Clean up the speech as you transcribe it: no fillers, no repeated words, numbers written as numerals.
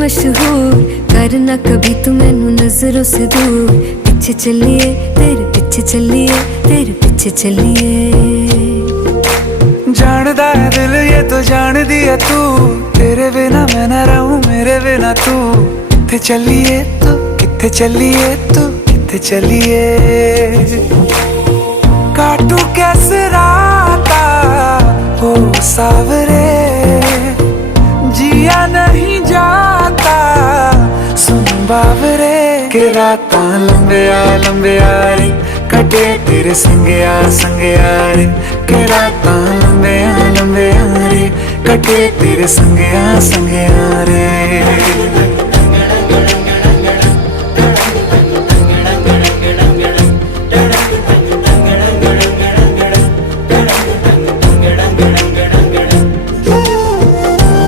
मशहूर, करना कभी तू मैनू नजरों से दूर। पीछे चलिए तेरे पीछे चलिए, तेरे पीछे चलिए। जानदा है दिल ये तो जान दिया तू, तेरे बिना मैं ना रहूं मेरे बिना तू। किथे चलिए तू, किथे चलिए तू, किथे चलिए। काटू कैसे राता हो सावरे, जिया नहीं जाता सुन बावरे। के रातां लंबिया लंबिया रे, कटे तेरे संगया संगया रे। के रातां लंबिया लंबिया रे, कटे तेरे संगया संगया रे।